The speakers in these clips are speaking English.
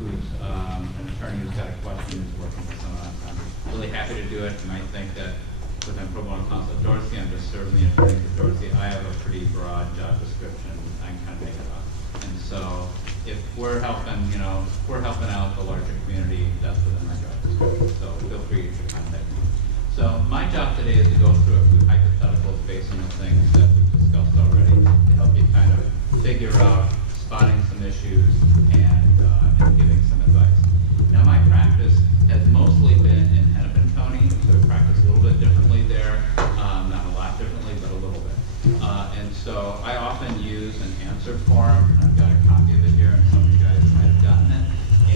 who's an attorney who's got a question, who's working with someone, I'm really happy to do it. You might think that because I'm pro bono counsel at Dorsey, I'm just serving the attorneys at Dorsey. I have a pretty broad job description. I can kind of make it up. And so if we're helping, if we're helping out the larger community, that's within my job description. So feel free to contact me. So my job today is to go through a few hypotheticals based on the things that we've discussed already to help you kind of figure out spotting some issues and giving some advice. Now my practice has mostly been in Hennepin County, so we practice a little bit differently there, not a lot differently, but a little bit. And so I often use an answer form, and I've got a copy of it here, and some of you guys might have gotten it.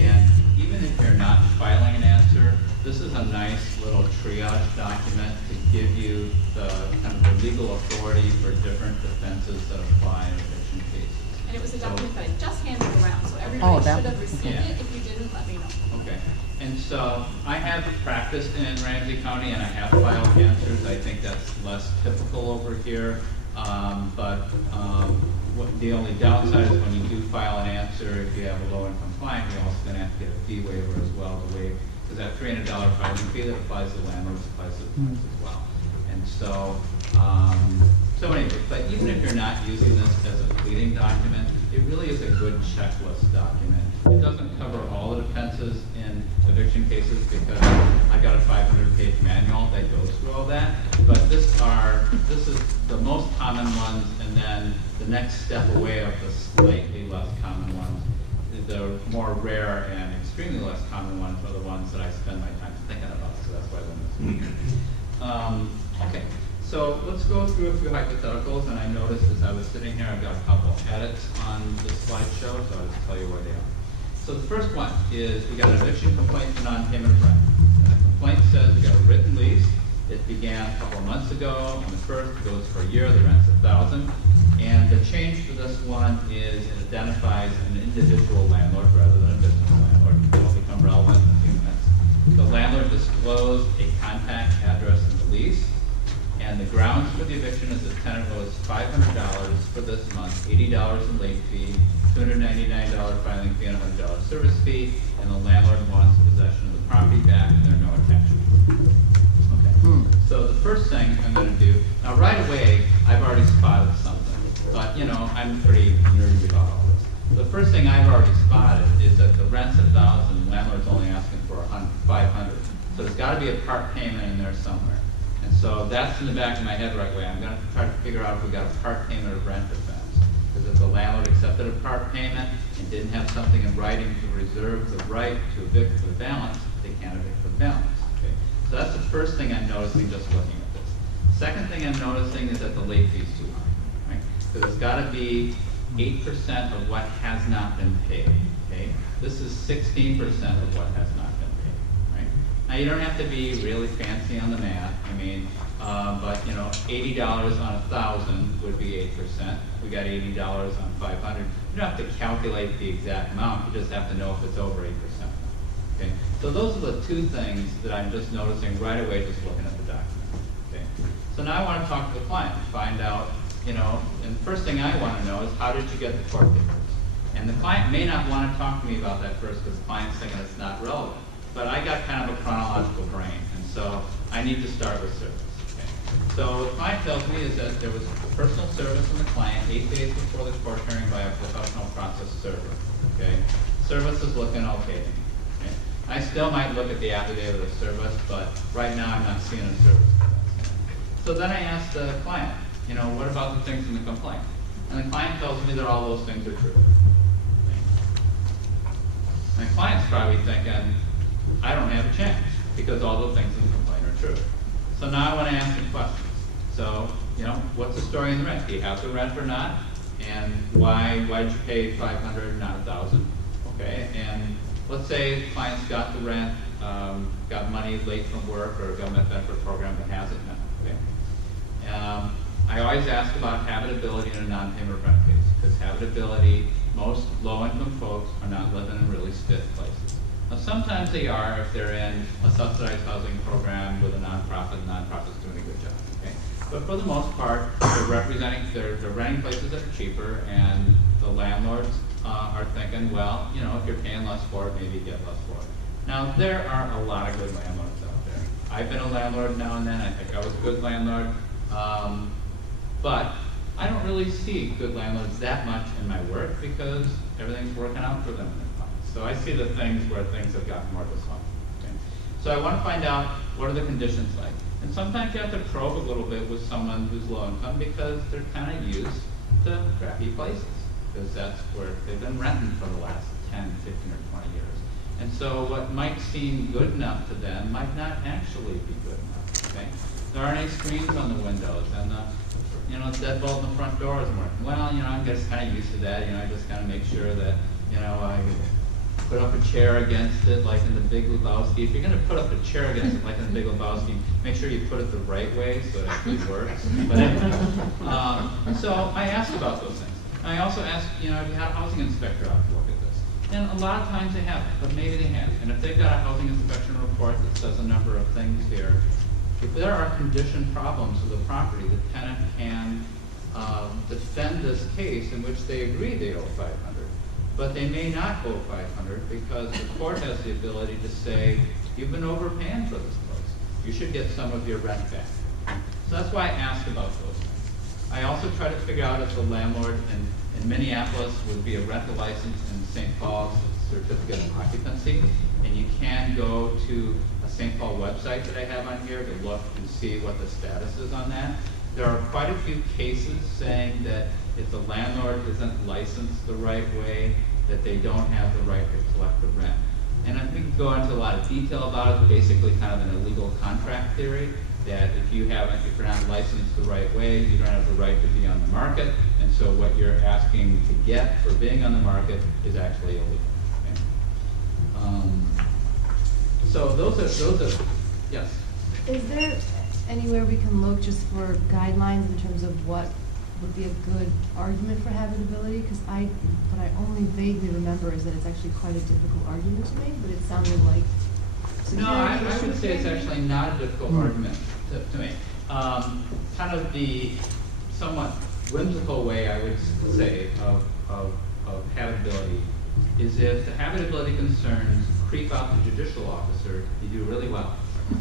And even if you're not filing an answer, this is a nice little triage document to give you the kind of the legal authority for different defenses that apply in eviction cases. And it was a document that I just handed around, so everybody should have received it. If you didn't, let me know. Okay. And so I have practiced in Ramsey County and I have filed answers. I think that's less typical over here. The only downside is when you do file an answer, if you have a low income client, you're also going to have to get a fee waiver as well to waive, because that $300 filing fee that applies to landlords applies to tenants as well. And so, anyway, but even if you're not using this as a pleading document, it really is a good checklist document. It doesn't cover all the defenses in eviction cases because I've got a 500-page manual that goes through all that. But this is the most common ones, and then the next step away of the slightly less common ones. The more rare and extremely less common ones are the ones that I spend my time thinking about. So that's why I'm this. Okay. So let's go through a few hypotheticals, and I noticed as I was sitting here, I've got a couple edits on this slideshow, so I'll just tell you where they are. So the first one is we got an eviction complaint for non-payment of rent. And the complaint says we got a written lease. It began a couple of months ago. On the first, it goes for a year. The rent's $1,000. And the change for this one is it identifies an individual landlord rather than a business landlord. It'll become relevant in a few minutes. The landlord disclosed a contact address in the lease. And the grounds for the eviction is the tenant owes $500 for this month, $80 in late fee, $299 filing fee, and $100 service fee, and the landlord wants possession of the property back, and there are no attachments. Okay. So the first thing I'm going to do, now right away, I've already spotted something, but I'm pretty nerdy about all this. The first thing I've already spotted is that the rent's $1,000, the landlord's only asking for $500. So there's got to be a part payment in there somewhere. And so that's in the back of my head right away. I'm going to try to figure out if we got a part payment of rent defense. Because if the landlord accepted a part payment and didn't have something in writing to reserve the right to evict for the balance, they can't evict for the balance. Okay? So that's the first thing I'm noticing just looking at this. Second thing I'm noticing is that the late fee is too high. Right? So it's got to be 8% of what has not been paid. Okay? This is 16% of what has not been paid. Right? Now you don't have to be really fancy on the math. But $80 on 1,000 would be 8%. We got $80 on 500. You don't have to calculate the exact amount. You just have to know if it's over 8%. Okay. So those are the two things that I'm just noticing right away just looking at the document. Okay. So now I want to talk to the client, find out, and the first thing I want to know is how did you get the court papers? And the client may not want to talk to me about that first because the client's thinking it's not relevant. But I got kind of a chronological brain, and so I need to start with service. Okay. So what the client tells me is that there was personal service from the client 8 days before the court hearing by a professional process server. Okay. Service is looking okay to me. Okay. I still might look at the affidavit of service, but right now I'm not seeing a service. So then I asked the client, what about the things in the complaint? And the client tells me that all those things are true. Okay. My client's probably thinking, I don't have a chance because all the things in the complaint are true. So now I want to ask him questions. So, what's the story in the rent? Do you have the rent or not? And why did you pay $500, not $1,000? Okay, and let's say the client's got the rent, got money late from work or a government benefit program but hasn't now. Okay. I always ask about habitability in a non-payment rent case because habitability, most low-income folks are not living in really stiff places. Now, sometimes they are if they're in a subsidized housing program with a nonprofit. The nonprofit's doing a good job. Okay, but for the most part, they're renting places that are cheaper, and the landlords are thinking, well, you know, if you're paying less for it, maybe you get less for it. Now, there are a lot of good landlords out there. I've been a landlord now and then. I think I was a good landlord. But I don't really see good landlords that much in my work because everything's working out for them. So I see the things where things have gotten more dysfunctional. Okay? So I want to find out, what are the conditions like? And sometimes you have to probe a little bit with someone who's low income because they're kind of used to crappy places, because that's where they've been renting for the last 10, 15, or 20 years. And so what might seem good enough to them might not actually be good enough. Okay? There aren't any screens on the windows, and the deadbolt in the front door isn't working. Well, I'm just kind of used to that. I just kind of make sure that, I put up a chair against it, like in the Big Lebowski. If you're going to put up a chair against it, like in the Big Lebowski, make sure you put it the right way so it actually works. But anyway, so I asked about those things. I also asked, if you had a housing inspector out to look at this. And a lot of times they haven't, but maybe they have. And if they've got a housing inspection report that says a number of things here, if there are condition problems with the property, the tenant can defend this case in which they agree they owe $500. But they may not owe $500 because the court has the ability to say, you've been overpaying for this place. You should get some of your rent back. So that's why I asked about those things. I also try to figure out if the landlord in Minneapolis would be a rental license in St. Paul's certificate of occupancy. And you can go to a St. Paul website that I have on here to look and see what the status is on that. There are quite a few cases saying that if the landlord isn't licensed the right way, that they don't have the right to collect the rent. And I think we go into a lot of detail about it, basically kind of an illegal contract theory, that if you're not licensed the right way, you don't have the right to be on the market, and so what you're asking to get for being on the market is actually illegal. Okay? So those are, yes? Is there anywhere we can look just for guidelines in terms of what would be a good argument for habitability? Because what I only vaguely remember is that it's actually quite a difficult argument to make, but it sounded like no, I would say it's actually not a difficult argument to make. Kind of the somewhat whimsical way I would say of habitability is if the habitability concerns creep out the judicial officer, you do really well.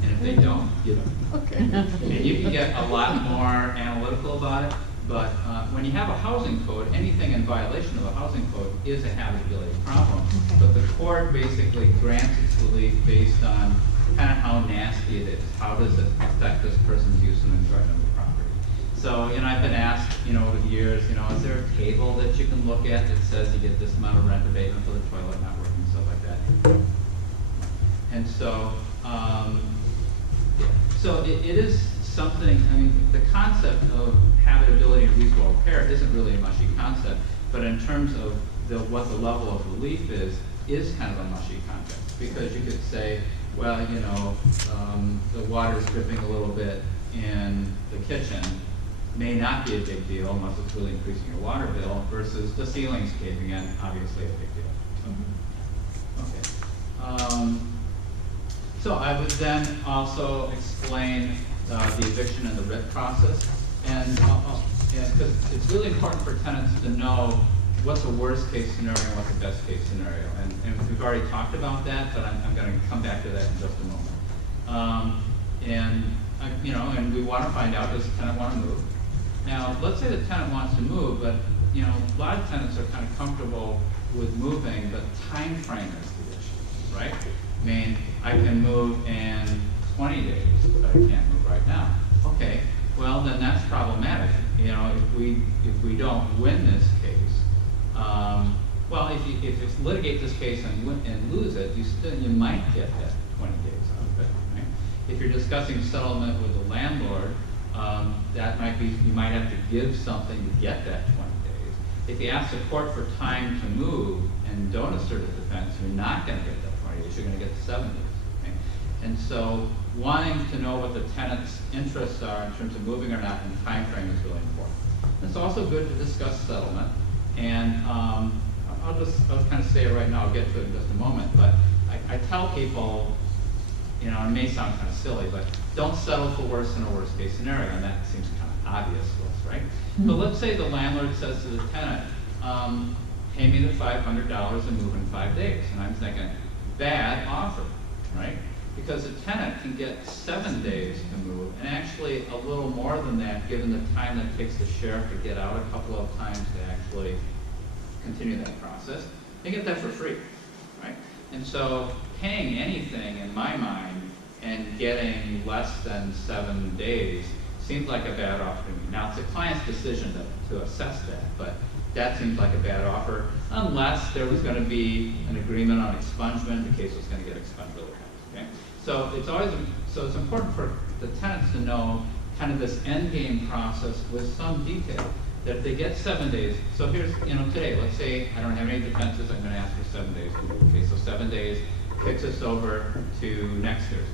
And if they don't, you don't. Okay. And you can get a lot more analytical about it, but when you have a housing code, anything in violation of a housing code is a habitability problem. Okay. But the court basically grants its relief based on kind of how nasty it is. How does it affect this person's use and enjoyment of the property? So, I've been asked, over the years, is there a table that you can look at that says you get this amount of rent abatement for the toilet not working, stuff like that. And so, so it is something, the concept of habitability and reasonable repair isn't really a mushy concept, but in terms of what the level of relief is kind of a mushy concept. Because you could say, well, the water's dripping a little bit in the kitchen, may not be a big deal unless it's really increasing your water bill, versus the ceiling's caving in, obviously a big deal. Okay. So I would then also explain the eviction and the writ process, and because it's really important for tenants to know what's the worst case scenario and what's the best case scenario, and we've already talked about that, but I'm going to come back to that in just a moment. And we want to find out, does the tenant want to move? Now, let's say the tenant wants to move, but a lot of tenants are kind of comfortable with moving, but time frame is the issue, right? I can move in 20 days, but I can't move right now. Okay, well then that's problematic. If we don't win this case, well, if you litigate this case and lose it, you might get that 20 days out of it. Right? If you're discussing settlement with the landlord, that might be, you might have to give something to get that 20 days. If you ask the court for time to move and don't assert a defense, you're not going to get that 20 days. You're going to get 7 days. Okay? And so, wanting to know what the tenant's interests are in terms of moving or not in time frame is really important. It's also good to discuss settlement, and I'll kind of say it right now. I'll get to it in just a moment, but I tell people, it may sound kind of silly, but don't settle for worse than a worst case scenario, and that seems kind of obvious to us, right? But let's say the landlord says to the tenant, pay me the $500 and move in 5 days. And I'm thinking, bad offer, right? Because a tenant can get 7 days to move, and actually a little more than that, given the time that it takes the sheriff to get out a couple of times to actually continue that process. They get that for free, right? And so paying anything, in my mind, and getting less than 7 days seems like a bad offer to me. Now, it's the client's decision to assess that, but that seems like a bad offer, unless there was going to be an agreement on expungement, the case was going to get expunged otherwise. Okay? So it's important for the tenants to know kind of this end game process with some detail. That if they get 7 days, so here's, today, let's say I don't have any defenses, I'm going to ask for 7 days. Okay, so 7 days kicks us over to next Thursday.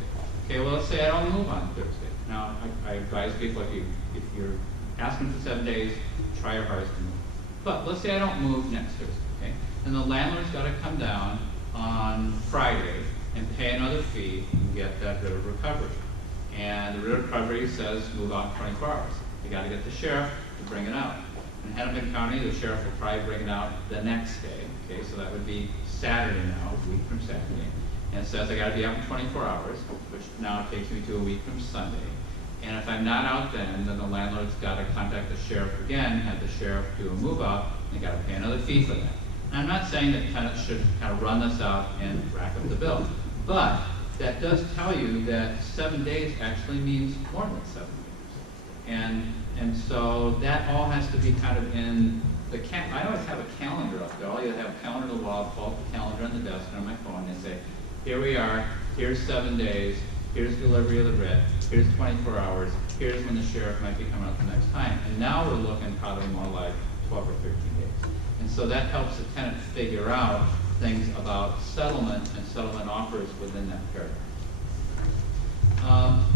Okay, well, let's say I don't move on Thursday. Now, I advise people, if you're asking for 7 days, try your hardest to move. But let's say I don't move next Thursday, okay? And the landlord's got to come down on Friday and pay another fee and get that writ of recovery. And the writ of recovery says move out in 24 hours. You got to get the sheriff to bring it out. In Hennepin County, the sheriff will probably bring it out the next day. Okay, so that would be Saturday now, a week from Saturday. And it says I got to be out in 24 hours, which now takes me to a week from Sunday. And if I'm not out then the landlord's got to contact the sheriff again, have the sheriff do a move out, and they got to pay another fee for that. And I'm not saying that tenants should kind of run this out and rack up the bill, but that does tell you that 7 days actually means more than 7 days. And so that all has to be kind of in the I always have a calendar up there. All you have a calendar on the wall, pull up the calendar on the desk or on my phone, and say, here we are, here's 7 days, here's delivery of the writ, here's 24 hours, here's when the sheriff might be coming up the next time. And now we're looking probably more like 12 or 13 days. And so that helps the tenant figure out things about settlement and settlement offers within that paragraph.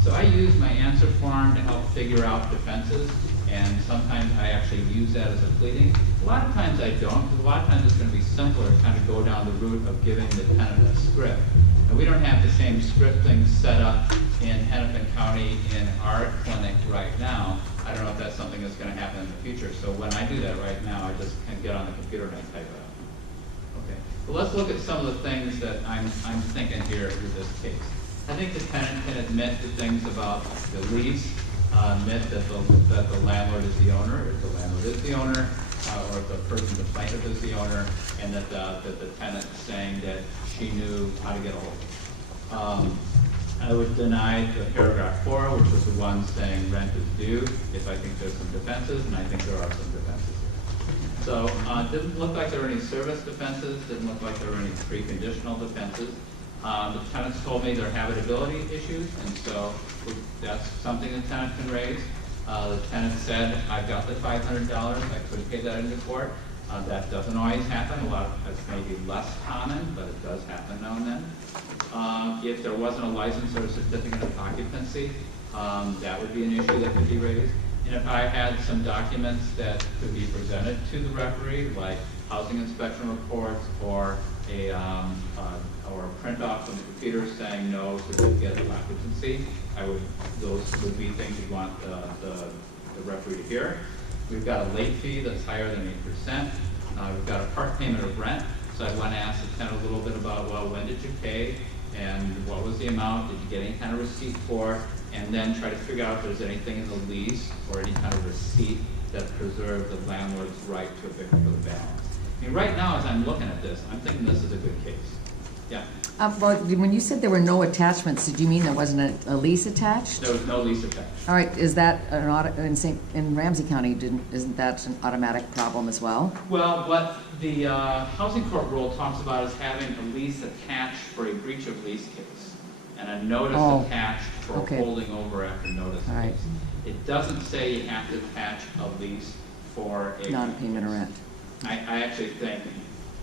So I use my answer form to help figure out defenses, and sometimes I actually use that as a pleading. A lot of times I don't, because a lot of times it's going to be simpler to kind of go down the route of giving the tenant a script. And we don't have the same scripting set up in Hennepin County in our clinic right now. I don't know if that's something that's going to happen in the future. So when I do that right now, I just can get on the computer and I type it out. Okay. But let's look at some of the things that I'm thinking here with this case. I think the tenant can admit the things about the lease, admit that the landlord is the owner, if the landlord is the owner, or if the person, the plaintiff is the owner, and that the tenant is saying that she knew how to get a hold of it. I would deny the paragraph 4, which was the one saying rent is due, if I think there's some defenses, and I think there are some defenses here. So it didn't look like there were any service defenses, didn't look like there were any preconditional defenses. The tenants told me their habitability issues, and so that's something the tenant can raise. The tenant said, I've got the $500, I could pay that into court. That doesn't always happen. That's maybe less common, but it does happen now and then. If there wasn't a license or a certificate of occupancy, that would be an issue that could be raised. And if I had some documents that could be presented to the referee, like housing inspection reports or a print off from the computer saying no certificate of occupancy, those would be things you'd want the referee to hear. We've got a late fee that's higher than 8%. We've got a part payment of rent. So I want to ask the tenant a little bit about, well, when did you pay and what was the amount? Did you get any kind of receipt for? And then try to figure out if there's anything in the lease or any kind of receipt that preserves the landlord's right to evict for the balance. I mean, right now, as I'm looking at this, I'm thinking this is a good case. Yeah. Well, when you said there were no attachments, did you mean there wasn't a lease attached? There was no lease attached. All right, is that in Ramsey County, isn't that an automatic problem as well? Well, what the housing court rule talks about is having a lease attached for a breach of lease case and a notice attached for holding over after notice All right. case. It doesn't say you have to attach a lease for a non-payment of rent. I actually think,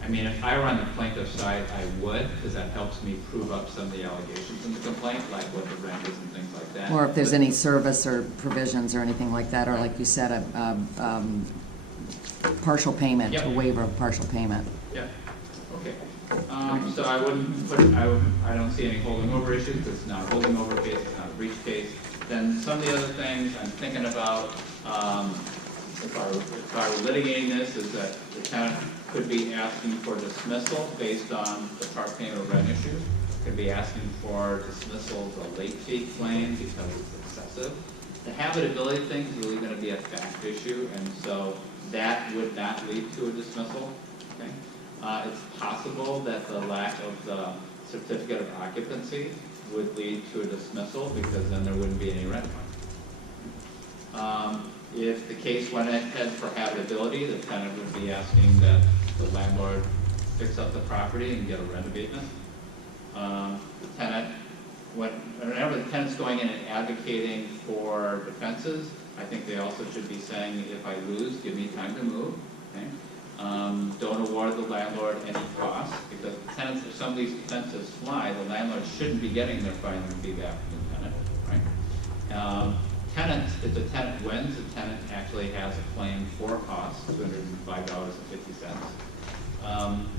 I mean, if I were on the plaintiff's side, I would, because that helps me prove up some of the allegations in the complaint, like what the rent is and things like that. Or if there's any service or provisions or anything like that, or like you said, a partial payment, Yep. a waiver of partial payment. Yeah, okay. So I wouldn't put, I don't see any holding over issues, because it's not a holding over case, it's not a breach case. Then some of the other things I'm thinking about, if I were litigating this, is that the tenant could be asking for dismissal based on the part payment or rent issue, could be asking for dismissal of the late fee claim because it's excessive. The habitability thing is really going to be a fact issue, and so that would not lead to a dismissal. Okay? It's possible that the lack of the certificate of occupancy would lead to a dismissal because then there wouldn't be any rent money. If the case went ahead for habitability, the tenant would be asking that the landlord fix up the property and get a rent abatement. The tenant, whenever the tenant's going in and advocating for defenses, I think they also should be saying, if I lose, give me time to move. Okay? Don't award the landlord any costs, because the tenants, if some of these defenses fly, the landlord shouldn't be getting their filing fee back from the tenant. Right? Tenants, if the tenant wins, the tenant actually has a claim for costs, $205.50.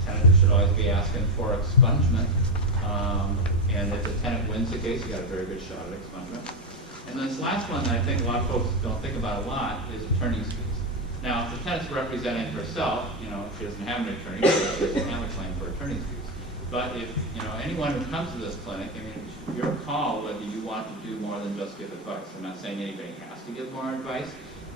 Tenant should always be asking for expungement. And if the tenant wins the case, you got a very good shot at expungement. And this last one that I think a lot of folks don't think about a lot is attorney's fees. Now, if the tenant's representing herself, she doesn't have an attorney, she doesn't have a claim for attorney's fees. But if, anyone who comes to this clinic, it's your call whether you want to do more than just give advice. I'm not saying anybody has to give more advice.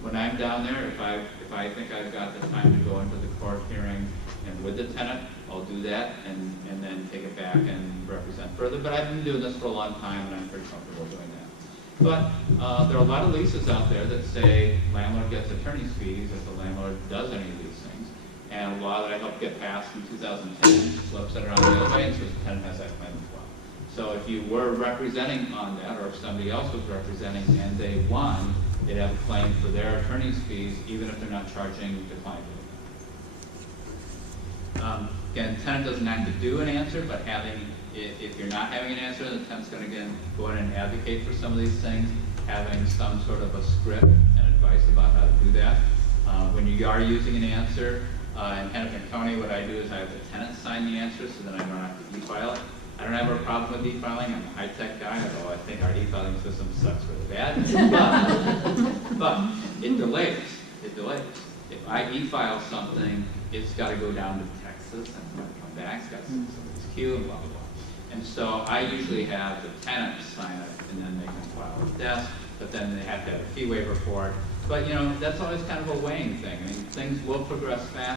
When I'm down there, if I think I've got the time to go into the court hearing and with the tenant, I'll do that and then take it back and represent further. But I've been doing this for a long time and I'm pretty comfortable doing that. But there are a lot of leases out there that say landlord gets attorney's fees if the landlord does any of these things. And a law that I helped get passed in 2010 flips it around the other way and says the tenant has that claim as well. So if you were representing on that, or if somebody else was representing and they won, they'd have a claim for their attorney's fees even if they're not charging the client. Again, tenant doesn't have to do an answer, but if you're not having an answer, the tenant's going to go in and advocate for some of these things, having some sort of a script and advice about how to do that. When you are using an answer, in Hennepin County, what I do is I have the tenant sign the answer, so then I don't have to e-file it. I don't have a problem with e-filing. I'm a high-tech guy, although I think our e-filing system sucks really bad. But it delays. It delays. If I e-file something, it's got to go down to Texas and it's got to come back. It's got somebody's queue and blah, blah, blah. And so I usually have the tenant sign it, and then they can file at the desk, but then they have to have a fee waiver for it. But, that's always kind of a weighing thing. Things will progress fast.